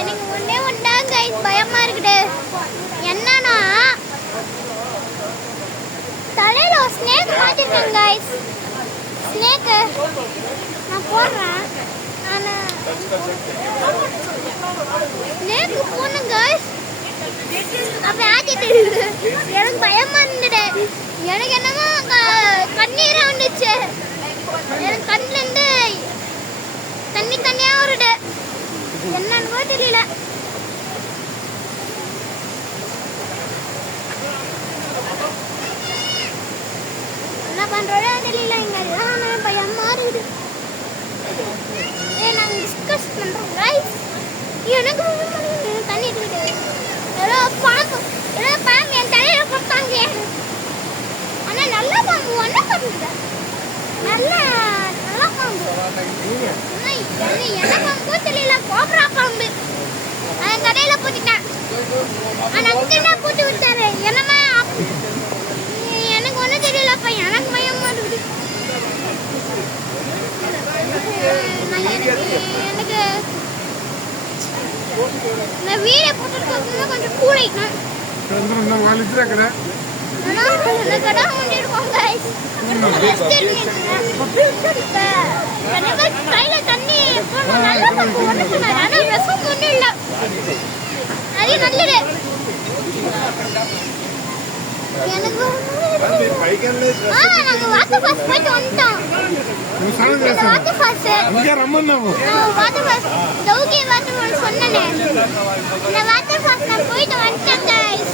எனக்கு ஒன்னே ஒன்றாங்க பயமா இருக்குது. என்னன்னா தலையில ஒரு ஸ்னேக் மாட்டிருக்கேன் கைஸ். ஸ்னேக்கு நான் போடுறேன். ஸ்னேக்கு போனேன் கைஸ். அப்ப ஆட்டிட்டு எனக்கு பயமா இருந்துடு. எனக்கு என்னமோ கண்ணீரா வந்துச்சு. எனக்கு கண்ணுல இருந்து தண்ணியா வருது. என்னன்னு தெரியல. என்ன பண்றோட தெரியல. இங்க எல்லாம் பயமா இருக்குது. நாங்க டிஸ்கஸ் பண்றோம் ரைட். எனக்கு தண்ணி இருக்குது. ஏதோ பாம்பு என் தலையில போட்டாங்க. ஆனா நல்ல பாம்பு ஒன்ன பண்ணுது. நல்ல பாம்பு என்ன பாம்பு தெரியல. கோப்ரா பாம்பு அவன் கடையில போட்டுட்டான். ஆனா அங்க போட்டு விட்டாரு. என்னமா எனக்கு ஒன்னும் தெரியலப்பா. எனக்கு பயமா இருக்குது. எனக்கு நான் வீடியோ போட்டுட்டு கொஞ்சம் கூலைக்கணும். கையில தண்ணி அது நல்லது. எனக்கு நாங்க வாட்டர் ஃபால்ஸ் போயிட்டு வந்துட்டோம். வாட்டர் ஃபால்ஸ் டவுகி வாட்டர் ஃபால்ஸ் சொன்னேனே. இந்த வாட்டர் ஃபால்ஸ் நான் போயிட்டு வந்துட்டேன் கைஸ்.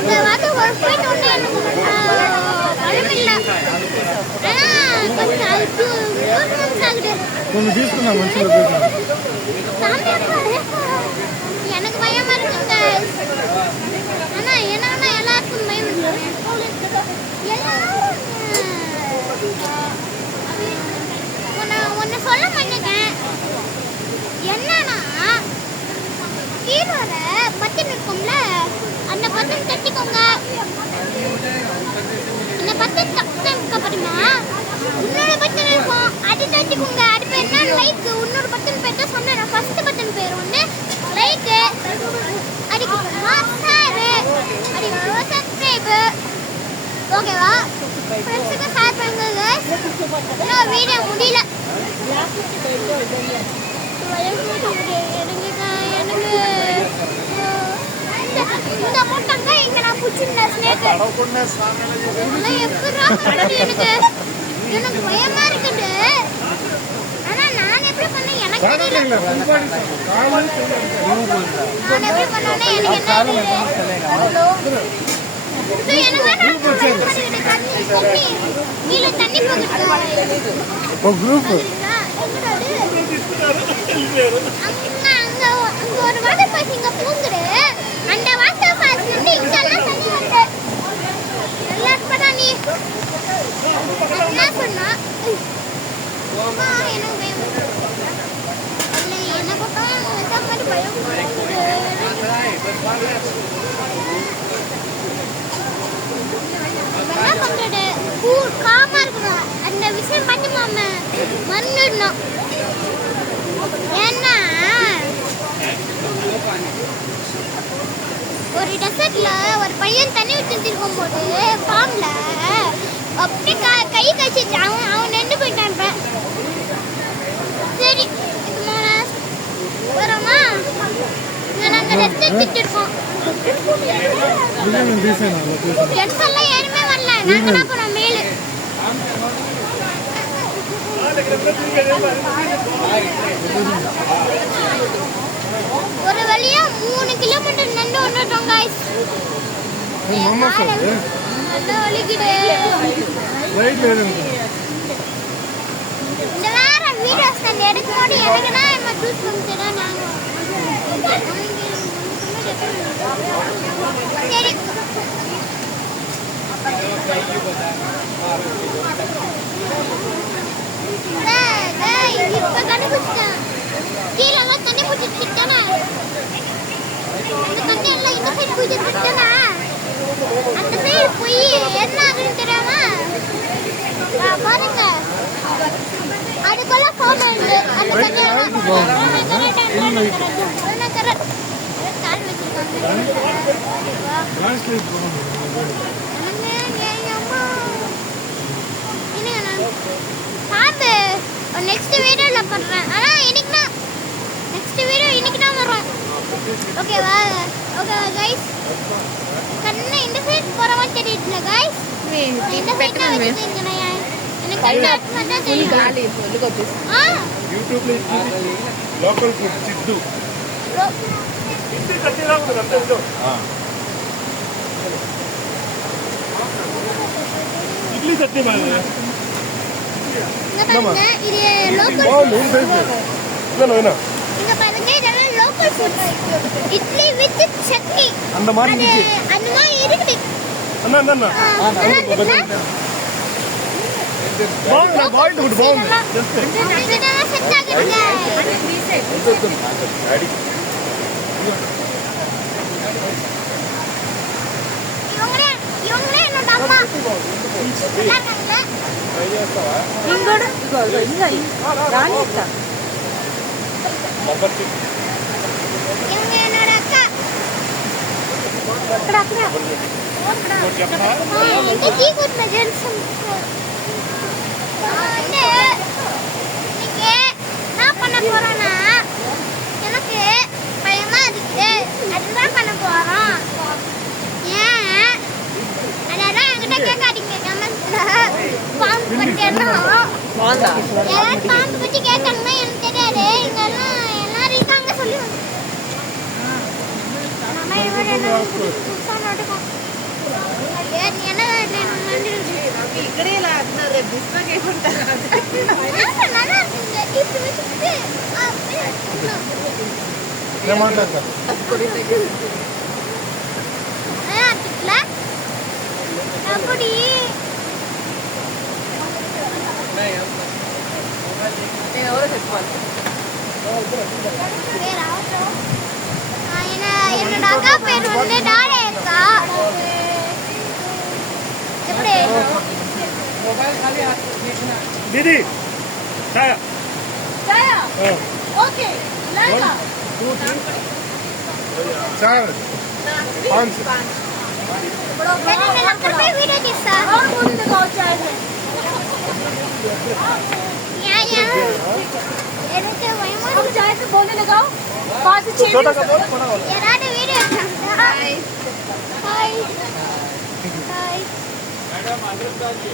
இந்த வாட்டர் ஃபால்ஸ் போயிட்டு வந்து எனக்கு பழமில்லை. கொஞ்சம் ஆகுது. எனக்கு பயமா இருக்குங்க. ஆனா என்னன்னா எல்லாருக்கும் பயம் ஒன்னு சொல்ல மாட்டேன். என்னன்னா கீழோட பட்டன் இருக்கும்ல, அந்த பட்டன் தட்டிக்கோங்க. அந்த பட்டன் தட்டிக்க பாருங்க. இன்னொரு பட்டன் இருக்கும், அது தட்டிக்கோங்க. அது பேர் என்ன? லைக். இன்னொரு பட்டன் பேர் தான் சொன்னேன். ஃபர்ஸ்ட் பட்டன் பேர் ஒன்று லைக், அதுக்கப்புறமா ஷேர், அதுக்கப்புறமா சப்ஸ்கிரைப். ஓகேவா? ஃப்ரெண்ட்ஸுக்கு ஷேர் பண்ணுங்க. இன்னும் வீடியோ முடியல. இந்த போட்டாங்க இங்க நான் பிடிச்சிருந்தேன் ஸ்னேக். எனக்கு பயமா இருக்குது. ஆனா நான் எப்படி பண்ணேன் எனக்கு தெரியல. நான் எப்படி பண்ணேன்னு எனக்கு தண்ணி போகுது. அங்க ஒரு வாட்டர் ஃபால்ஸ் இங்க போகுது. அந்த வாட்டர் ஃபால்ஸ் வந்து இங்கெல்லாம் தண்ணி வருது. நல்லா இருப்பதா நீ என்ன சொன்னா? எனக்கு பயம் இல்லை. என்ன பார்த்தா மாதிரி பயம். என்ன பண்றது? காமா இருக்கணும். அந்த விஷயம் மட்டுமாம மறந்துடணும். ஏன்னா ஒரு டெசர்ட்ல ஒரு பையன் தண்ணி விட்டு இருக்கும் போது பாம்புல அப்படியே கை கழிச்சிச்சு. அவன் நின்று போயிட்டான். இப்ப சரி வரோமா? நாங்க ரெஸ்ட் எடுத்துட்டு இருக்கோம். ஃப்ரெண்ட்ஸ் எல்லாம் யாருமே வரல. நாங்க தான் போறோம் மேலு. ஒரு வழியா 3 கிலோமீட்டர் நடந்து வந்துட்டோம் गाइस. நல்லா வலிக்குது. இந்த வேற வீடியோஸ் நான் எடுக்கும்போது எனக்கு தான் என்ன சூஸ் பண்ணிட்டேன். நாங்க சரி இப்ப கண்டுபிடிச்சிட்டேன். கீழெல்லாம் தண்ணி பிடிச்சிட்டானே. அந்த தண்ணி எல்லாம் இந்த சைடு பிடிச்சிட்டானா அந்த சைடு போய் நெக்ஸ்ட் வீடியோல பண்றேன். ஆனா இன்னைக்கு நெக்ஸ்ட் வீடியோ இன்னைக்கு தான் வரும். ஓகேவா गाइस கண்ணை இந்த சைடு போற மாதிரி தெரியல गाइस. இந்த சைடு வச்சிருக்கீங்க நான் எனக்கு கரெக்ட் பண்ணா தெரியும். காலி சொல்லுங்க ப்ளீஸ். YouTube ல லோக்கல் ஃபுட் சித்து இட்லி சட்னில வந்து இட்லி சட்னி பாருங்க. இது லோக்கல் என்ன இங்க பாருங்க இதெல்லாம் local food. Idli with chutney அந்த மாதிரி இருக்குது. அண்ணா பாயிண்ட் விட்டு போங்க. இதெல்லாம் செட் ஆகுதுங்க. இவங்களே என்னோட அம்மா. இவங்க என்னோட அக்கா. டீ குடிச்ச ஜென்சன் என்ன பண்ண போறோம்னா எனக்கு பயமா இருக்கு. அதுதான் பண்ண போறோம். ஏன் அதெல்லாம் என்கிட்ட கேட்காதீங்க. கமெண்ட்ஸ்ல பாம்பு பற்றியெல்லாம் யாராவது பாம்பு பற்றி கேட்டாங்கன்னா எனக்கு தெரியாது. இங்கெல்லாம் எல்லாரும் இருக்காங்க சொல்லுவாங்க. என்னோட அக்கா பேர் வந்து டாலே அக்கா. எப்படி दीदी चाय ओके लाइका 2 3 4 5 मैंने लंकर पे वीडियो दिखा और कौन लगा चाय में या ये तो वही मत चाय से बोलने लगाओ 5 से 6 छोटा का बहुत बड़ा वाला ये रात वीडियो हाय हाय हाय मैडम अनुष्का जी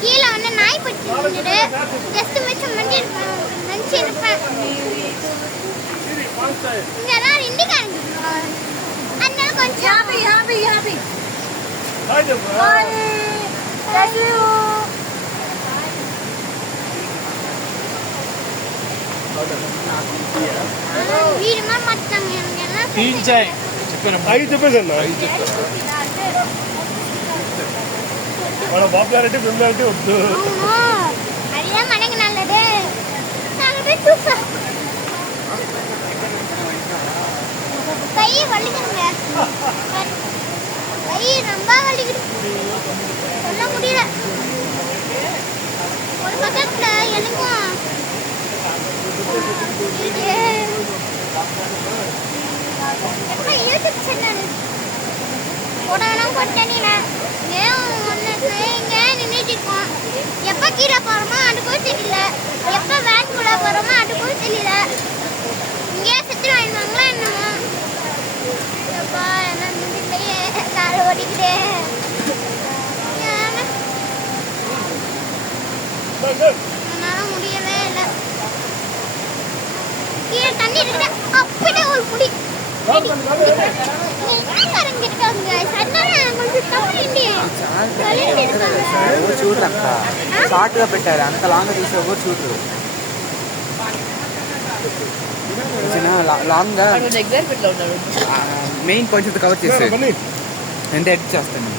கீழே வந்து நாய் பட்டி ஜஸ்ட் மிச்சம் நினைச்சிருப்பேன். இங்கெல்லாம் இண்டிகாங்க அதனால கொஞ்சம் வீடு மாதிரி மாட்டாங்க. ఐదు చెప్పేసన్నా మన పాపులారిటీ ఫెమిలారిటీ వద్దు. అదే మనకి నల్లదే చూసా கை வலிக்குதுங்க. கை ரொம்ப வலிக்குது. சொல்ல முடியல. ஒரு பக்கத்துல எனக்கும் எப்ப யூடியூப் சேனல் போடலாம் போட்டேன். இங்கே நின்றுட்டு இருக்கோம். எப்போ கீழே போகிறோமோ அதுக்கும் தெரியல. எப்போ வேன்குள்ளே போகிறோமோ அதுக்கும் தெரியல. இங்கேயே சுற்றி வாங்கினாங்களா என்னமோ. எப்பா என்ன நின்றுலையே காலை ஓடிக்கிட்டே என்னால் முடியவே இல்லை. கீழே தண்ணி இருக்கிற அப்படியே ஒரு முடி చూడరక్క షార్ట్గా పెట్టారు అంత లాంగ్ తీసే ఎవరు చూడరు. లాంగ్గా మెయిన్ పాయింట్స్ కవర్ చేస్తారు. ఎంత ఎడిట్ చేస్తాను.